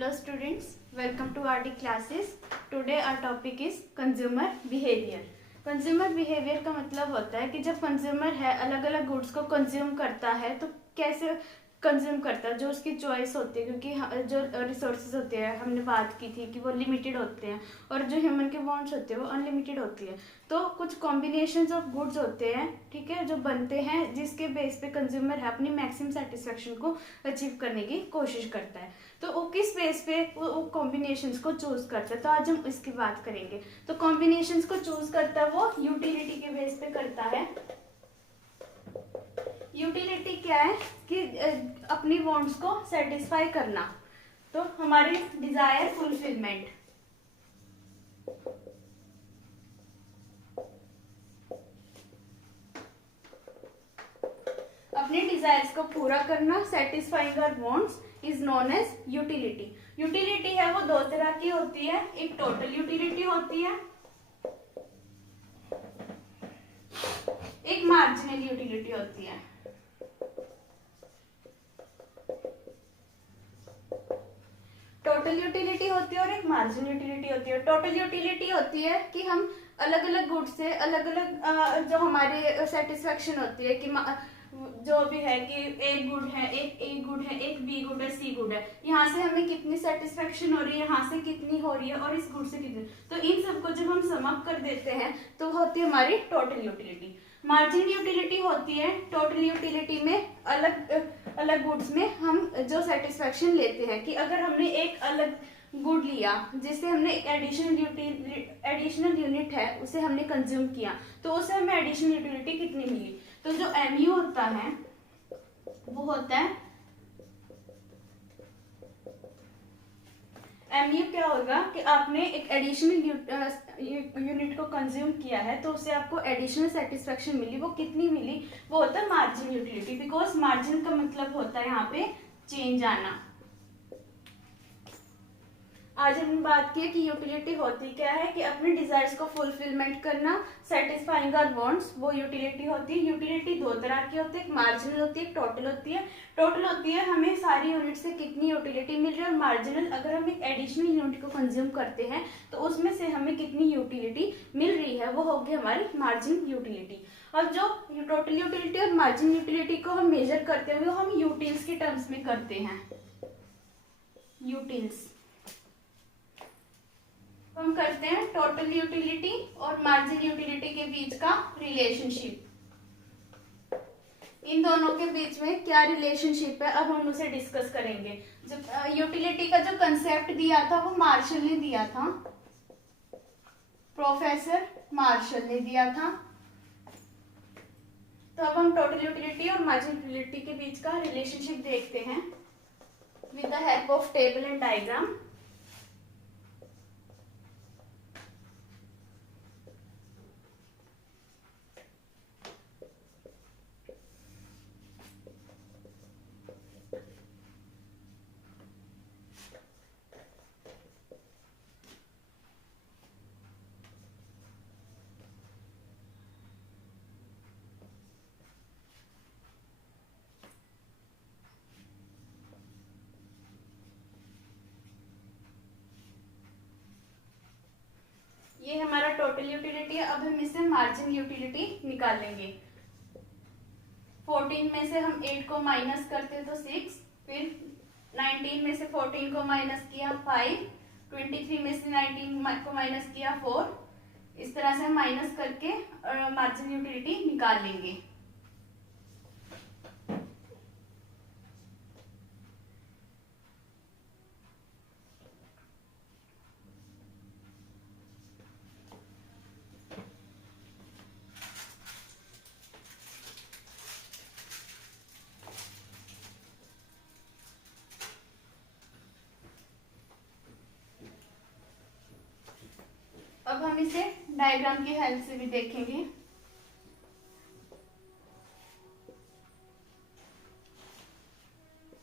Hello students, welcome to RD classes. Today our topic is consumer behavior. Consumer behaviour का मतलब होता है कि जब कंज्यूमर है अलग अलग गुड्स को कंज्यूम करता है तो कैसे कंज्यूम करता है, जो उसकी चॉइस होती है, क्योंकि जो रिसोर्सेज होते हैं हमने बात की थी कि वो लिमिटेड होते हैं और जो ह्यूमन के वांट्स होते हैं वो अनलिमिटेड होती है। तो कुछ कॉम्बिनेशंस ऑफ गुड्स होते हैं, ठीक है, जो बनते हैं जिसके बेस पे कंज्यूमर है अपनी मैक्सिमम सेटिस्फेक्शन को अचीव करने की कोशिश करता है। तो वो किस बेस पे वो कॉम्बिनेशंस को चूज करता है, तो आज हम इसकी बात करेंगे। तो कॉम्बिनेशंस को चूज करता है वो यूटिलिटी के बेस पे करता है। यूटिलिटी क्या है कि अपनी वांट्स को सेटिस्फाई करना, तो हमारी डिजायर फुलफिलमेंट। अपने डिजायर्स को पूरा करना, satisfying our wants is known as utility. Utility है वो दो तरह की होती है, एक टोटल यूटिलिटी होती है, एक मार्जिनल यूटिलिटी होती है। टोटल यूटिलिटी होती है और एक मार्जिनल यूटिलिटी होती है। टोटल यूटिलिटी होती है कि हम अलग अलग गुड से अलग अलग जो हमारी सेटिस्फेक्शन होती है कि जो भी है कि एक गुड है, एक गुड है, एक बी गुड है, सी गुड है, यहाँ से हमें कितनी सेटिस्फेक्शन हो रही है, यहाँ से कितनी हो रही है और इस गुड से कितनी, तो इन सबको जब हम सम अप कर देते हैं तो होती है हमारी टोटल यूटिलिटी। मार्जिन यूटिलिटी होती है टोटल यूटिलिटी में अलग अलग गुड्स में हम जो सेटिस्फेक्शन लेते हैं कि अगर हमने एक अलग गुड लिया जिससे हमने एडिशनल यूनिट है उसे हमने कंज्यूम किया तो उससे हमें एडिशनल यूटिलिटी कितनी मिली। तो जो एमयू होता है वो होता है, एमयू क्या होगा कि आपने एक एडिशनल यूनिट को कंज्यूम किया है तो उससे आपको एडिशनल सेटिस्फेक्शन मिली, वो कितनी मिली, वो होता है मार्जिन यूटिलिटी। बिकॉज मार्जिन का मतलब होता है यहाँ पे चेंज आना। आज हमने बात की कि यूटिलिटी होती क्या है कि अपने डिजायर्स को फुलफिलमेंट करना, सेटिस्फाइंग आवर वांट्स, वो यूटिलिटी होती है। यूटिलिटी दो तरह की होती है, एक मार्जिनल होती है, एक टोटल होती है। टोटल होती है हमें सारी यूनिट से कितनी यूटिलिटी मिल रही है, और मार्जिनल अगर हम एक एडिशनल यूनिट को कंज्यूम करते हैं तो उसमें से हमें कितनी यूटिलिटी मिल रही है, वो होगी हमारी मार्जिन यूटिलिटी। और जो टोटल यूटिलिटी और मार्जिन यूटिलिटी को हम मेजर करते हैं वो हम यूटिल्स के टर्म्स में करते हैं। यूटिल्स हम करते हैं टोटल यूटिलिटी और मार्जिन यूटिलिटी के बीच का रिलेशनशिप। इन दोनों के बीच में क्या रिलेशनशिप है अब हम उसे डिस्कस करेंगे। जो यूटिलिटी का जो कंसेप्ट दिया था वो मार्शल ने दिया था, प्रोफेसर मार्शल ने दिया था। तो अब हम टोटल यूटिलिटी और मार्जिन यूटिलिटी के बीच का रिलेशनशिप देखते हैं with the help of table and diagram. ये हमारा टोटल यूटिलिटी है। अब हम इससे मार्जिन यूटिलिटी निकालेंगे। 14 में से हम 8 को माइनस करते तो 6, फिर 19 में से 14 को माइनस किया 5, 23 में से 19 को माइनस किया 4। इस तरह से हम माइनस करके मार्जिन यूटिलिटी निकाल लेंगे। अब हम इसे डायग्राम की हेल्प से भी देखेंगे।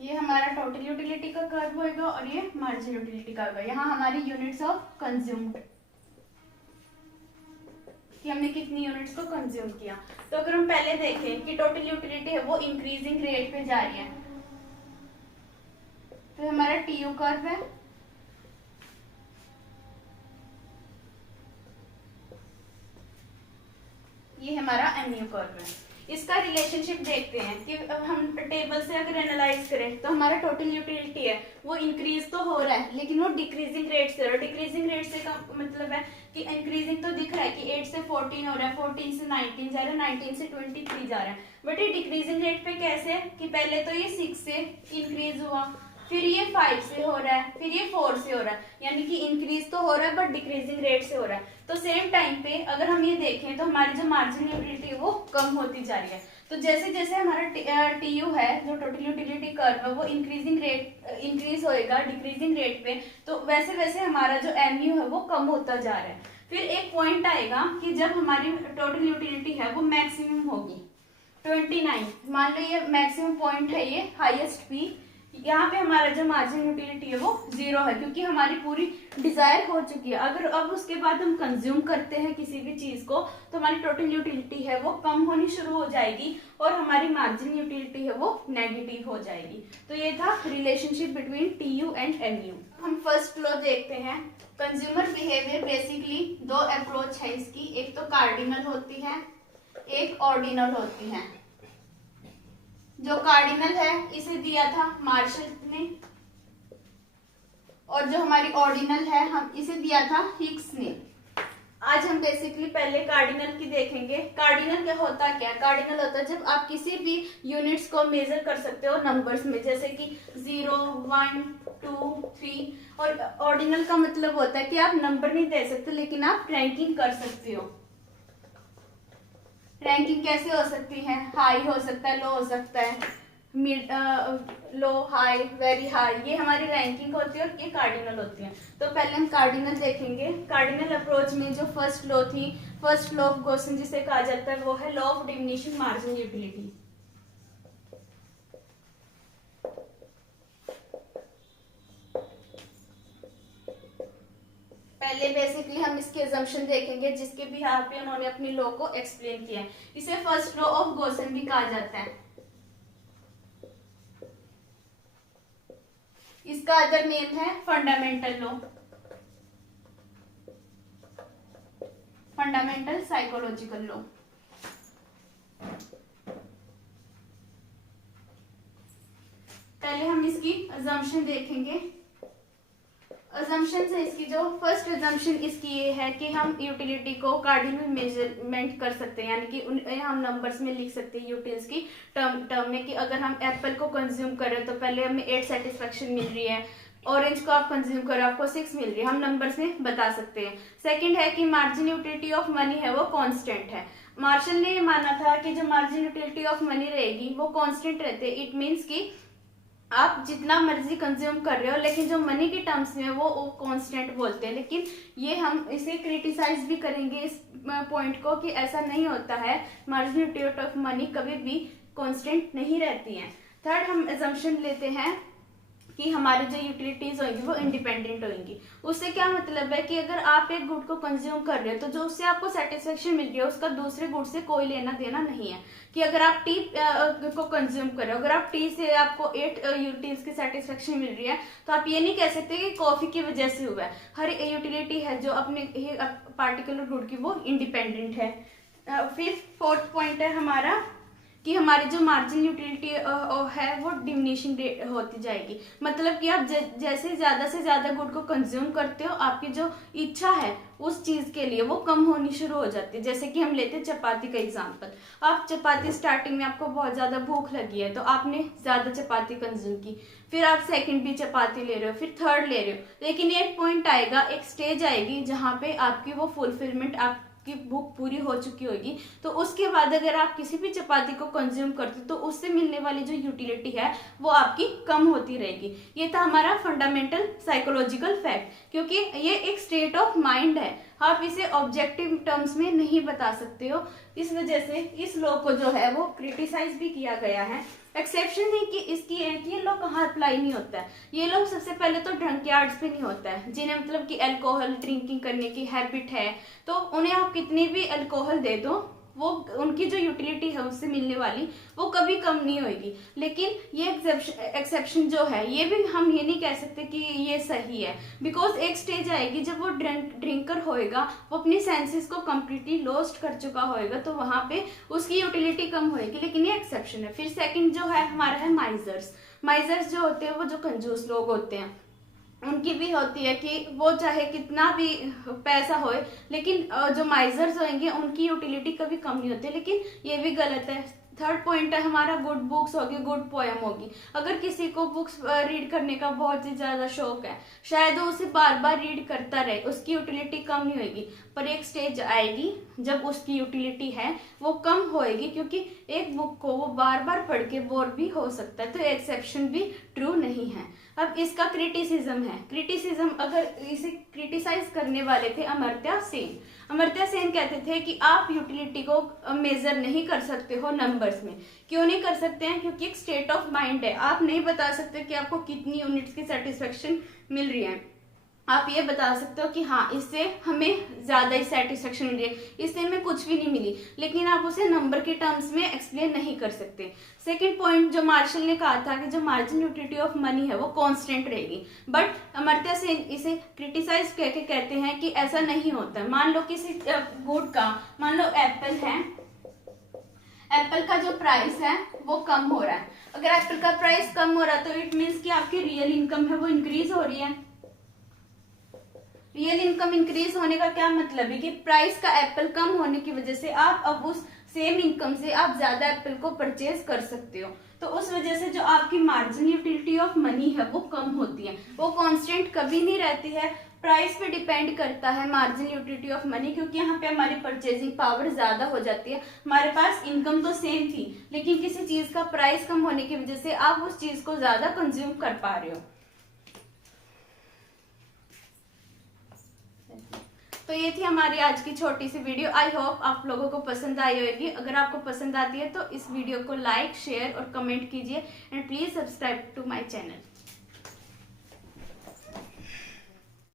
ये हमारा टोटल यूटिलिटी का कर्व होगा और ये मार्जिन यूटिलिटी का होगा। यहाँ हमारी यूनिट्स ऑफ कंज्यूम्ड कि हमने कितनी यूनिट्स को कंज्यूम किया। तो अगर हम पहले देखें कि टोटल यूटिलिटी है वो इंक्रीजिंग रेट पे जा रही है, तो हमारा टीयू कर्व है, ये हमारा MU कर्व है। इसका रिलेशनशिप देखते हैं कि हम टेबल से अगर एनालाइज करें तो हमारा टोटल यूटिलिटी है वो इंक्रीज तो हो रहा है लेकिन वो डिक्रीजिंग रेट से हो रहा है। डिक्रीजिंग रेट से का मतलब है कि इंक्रीजिंग तो दिख रहा है कि 8 से 14 हो रहा है, 14 से 19 जा रहा है, 19 से 23 जा रहा है, बट ये डिक्रीजिंग रेट पे कैसे कि पहले तो ये 6 से इंक्रीज हुआ, फिर ये 5 से हो रहा है, फिर ये 4 से हो रहा है, यानी कि इंक्रीज तो हो रहा है बट डिक्रीजिंग रेट से हो रहा है। तो सेम टाइम पे अगर हम ये देखें तो हमारी जो मार्जिन यूटिलिटी है वो कम होती जा रही है। तो जैसे जैसे हमारा TU है जो टोटल यूटिलिटी कर्व है वो इंक्रीज होएगा डिक्रीजिंग रेट पे, तो वैसे वैसे हमारा जो MU है वो कम होता जा रहा है। फिर एक पॉइंट आएगा कि जब हमारी टोटल यूटिलिटी है वो मैक्सिमम होगी 29, मान लो ये मैक्सिमम पॉइंट है, ये हाईएस्ट P, यहाँ पे हमारा जो मार्जिन यूटिलिटी है वो 0 है क्योंकि हमारी पूरी डिजायर हो चुकी है। अगर अब उसके बाद हम कंज्यूम करते हैं किसी भी चीज को तो हमारी टोटल यूटिलिटी है वो कम होनी शुरू हो जाएगी और हमारी मार्जिन यूटिलिटी है वो नेगेटिव हो जाएगी। तो ये था relationship between TU and MU। हम फर्स्ट लॉ देखते हैं। कंज्यूमर बिहेवियर बेसिकली दो अप्रोच है इसकी, एक तो कार्डिनल होती है, एक ऑर्डिनल होती है। जो कार्डिनल है इसे दिया था मार्शल ने, और जो हमारी ऑर्डिनल है हम इसे दिया था हिग्स ने। आज हम बेसिकली पहले कार्डिनल की देखेंगे। कार्डिनल क्या होता है? कार्डिनल होता है जब आप किसी भी यूनिट्स को मेजर कर सकते हो नंबर्स में, जैसे कि 0, 1, 2, 3। और ऑर्डिनल का मतलब होता है कि आप नंबर नहीं दे सकते लेकिन आप रैंकिंग कर सकते हो। रैंकिंग कैसे हो सकती है? हाई हो सकता है, लो हो सकता है, मिड, लो, हाई, वेरी हाई, ये हमारी रैंकिंग होती है और ये कार्डिनल होती है। तो पहले हम कार्डिनल देखेंगे। कार्डिनल अप्रोच में जो फर्स्ट लॉ थी, फर्स्ट लॉ ऑफ गॉसन जिसे कहा जाता है, वो है law of diminishing margin utility. पहले बेसिकली हम इसके अजम्पशन देखेंगे जिसके भी यहाँ पे उन्होंने अपनी लॉ को एक्सप्लेन किया है। इसे फर्स्ट लॉ ऑफ गॉसन भी कहा जाता है। इसका अदर नेम है fundamental law, fundamental psychological law. पहले हम इसकी अजम्पशन देखेंगे। अजम्पशन है इसकी, जो फर्स्ट अजम्पशन इसकी ये है कि हम यूटिलिटी को कार्डिनल मेजरमेंट कर सकते हैं, यानी कि हम नंबर्स में लिख सकते हैं यूटिल्स की टर्म में, कि अगर हम एप्पल को कंज्यूम कर रहे हैं तो पहले हमें 8 सेटिस्फेक्शन मिल रही है, ऑरेंज को आप कंज्यूम करो आपको 6 मिल रही है, हम नंबर्स में बता सकते हैं। सेकंड है कि मार्जिन यूटिलिटी ऑफ मनी है वो कांस्टेंट है। मार्शल ने ये माना था कि जो मार्जिन यूटिलिटी ऑफ मनी रहेगी वो कांस्टेंट रहते हैं। इट मीन्स कि आप जितना मर्जी कंज्यूम कर रहे हो लेकिन जो मनी के टर्म्स में वो कांस्टेंट बोलते हैं। लेकिन ये हम इसे क्रिटिसाइज भी करेंगे इस पॉइंट को कि ऐसा नहीं होता है, मार्जिन यूटिलिटी ऑफ मनी कभी भी कांस्टेंट नहीं रहती है। थर्ड हम अजम्पशन लेते हैं कि हमारी जो यूटिलिटीज होंगी वो इंडिपेंडेंट होंगी। उससे क्या मतलब है कि अगर आप एक गुड को कंज्यूम कर रहे हो तो जो उससे आपको सेटिस्फेक्शन मिल रही है उसका दूसरे गुड से कोई लेना देना नहीं है। कि अगर आप टी को कंज्यूम कर रहे हो, अगर आप टी से आपको 8 यूटिलिटीज की सेटिस्फेक्शन मिल रही है तो आप ये नहीं कह सकते कि कॉफी की वजह से हुआ है। हर यूटिलिटी है जो अपने पार्टिकुलर गुड की वो इंडिपेंडेंट है। फिर फोर्थ पॉइंट है हमारा कि हमारी जो मार्जिन यूटिलिटी है वो डिमिनिशिंग होती जाएगी। मतलब कि आप जैसे ज्यादा से ज्यादा गुड को कंज्यूम करते हो आपकी जो इच्छा है उस चीज के लिए वो कम होनी शुरू हो जाती है। जैसे कि हम लेते हैं चपाती का एग्जांपल। आप चपाती स्टार्टिंग में आपको बहुत ज्यादा भूख लगी है तो आपने ज्यादा चपाती कंज्यूम की, फिर आप सेकंड भी चपाती ले रहे हो, फिर थर्ड ले रहे हो, लेकिन एक पॉइंट आएगा, एक स्टेज आएगी जहां पे आपकी वो फुलफिलमेंट की भूख पूरी हो चुकी होगी। तो उसके बाद अगर आप किसी भी चपाती को कंज्यूम करते हो तो उससे मिलने वाली जो यूटिलिटी है वो आपकी कम होती रहेगी। ये था हमारा फंडामेंटल साइकोलॉजिकल फैक्ट, क्योंकि ये एक स्टेट ऑफ माइंड है, आप इसे ऑब्जेक्टिव टर्म्स में नहीं बता सकते हो। इस वजह से इस लॉ को जो है वो क्रिटिसाइज भी किया गया है। एक्सेप्शन है कि इसकी है कि ये लॉ कहाँ अप्लाई नहीं होता है। ये लॉ सबसे पहले तो ड्रंकयार्ड्स पे नहीं होता है, जिन्हें मतलब कि अल्कोहल ड्रिंकिंग करने की हैबिट है, तो उन्हें आप कितनी भी अल्कोहल दे दो वो उनकी जो यूटिलिटी है उससे मिलने वाली वो कभी कम नहीं होगी। लेकिन ये एक्सेप्शन जो है ये भी हम ये नहीं कह सकते कि ये सही है, बिकॉज एक स्टेज आएगी जब वो ड्रिंकर होएगा, वो अपनी सेंसेस को कंप्लीटली लॉस्ट कर चुका होएगा, तो वहां पे उसकी यूटिलिटी कम होएगी, लेकिन ये एक्सेप्शन है। फिर सेकंड जो है हमारा है माइजर्स। माइजर्स जो होते हैं वो जो कंजूस लोग होते हैं, उनकी भी होती है कि वो चाहे कितना भी पैसा होए, लेकिन जो माइजर्स होंगे उनकी यूटिलिटी कभी कम नहीं होती, लेकिन ये भी गलत है। थर्ड पॉइंट है हमारा गुड बुक्स होगी, गुड पोएम होगी। अगर किसी को बुक्स रीड करने का बहुत ही ज्यादा शौक है, शायद वो उसे बार बार रीड करता रहे, उसकी यूटिलिटी कम नहीं होगी, पर एक स्टेज आएगी जब उसकी यूटिलिटी है वो कम होएगी, क्योंकि एक बुक को वो बार बार पढ़ के बोर भी हो सकता है। तो एक्सेप्शन भी ट्रू नहीं है। अब इसका क्रिटिसिज्म है। क्रिटिसिज्म, अगर इसे क्रिटिसाइज करने वाले थे अमर्त्य सेन। अमर्त्य सेन कहते थे कि आप यूटिलिटी को मेजर नहीं कर सकते हो नंबर्स में। क्यों नहीं कर सकते हैं? क्योंकि एक स्टेट ऑफ माइंड है। आप नहीं बता सकते कि आपको कितनी यूनिट्स की सेटिस्फेक्शन मिल रही है। आप ये बता सकते हो कि हाँ इससे हमें ज्यादा ही सेटिस्फेक्शन मिल रही है, इससे हमें कुछ भी नहीं मिली, लेकिन आप उसे नंबर के टर्म्स में एक्सप्लेन नहीं कर सकते। सेकंड पॉइंट जो मार्शल ने कहा था कि जो मार्जिन यूटिलिटी ऑफ मनी है वो कांस्टेंट रहेगी, बट अमर्त्य सेन इसे क्रिटिसाइज करके कहते हैं कि ऐसा नहीं होता। मान लो किसी गुड का, मान लो एप्पल है, एप्पल का जो प्राइस है वो कम हो रहा है। अगर एप्पल का प्राइस कम हो रहा है तो इट मीन्स कि आपकी रियल इनकम है वो इंक्रीज हो रही है। रियल इनकम इंक्रीज होने का क्या मतलब है कि प्राइस का एप्पल कम होने की वजह से आप अब उस सेम इनकम से आप ज्यादा एप्पल को परचेज कर सकते हो। तो उस वजह से जो आपकी मार्जिन यूटिलिटी ऑफ मनी है वो कम होती है, वो कांस्टेंट कभी नहीं रहती है। प्राइस पे डिपेंड करता है मार्जिन यूटिलिटी ऑफ मनी, क्योंकि यहाँ पे हमारी परचेजिंग पावर ज्यादा हो जाती है। हमारे पास इनकम तो सेम थी, लेकिन किसी चीज का प्राइस कम होने की वजह से आप उस चीज को ज्यादा कंज्यूम कर पा रहे हो। तो ये थी हमारी आज की छोटी सी वीडियो। आई होप आप लोगों को पसंद आई होगी। अगर आपको पसंद आती है तो इस वीडियो को लाइक, शेयर और कमेंट कीजिए and please subscribe to my channel.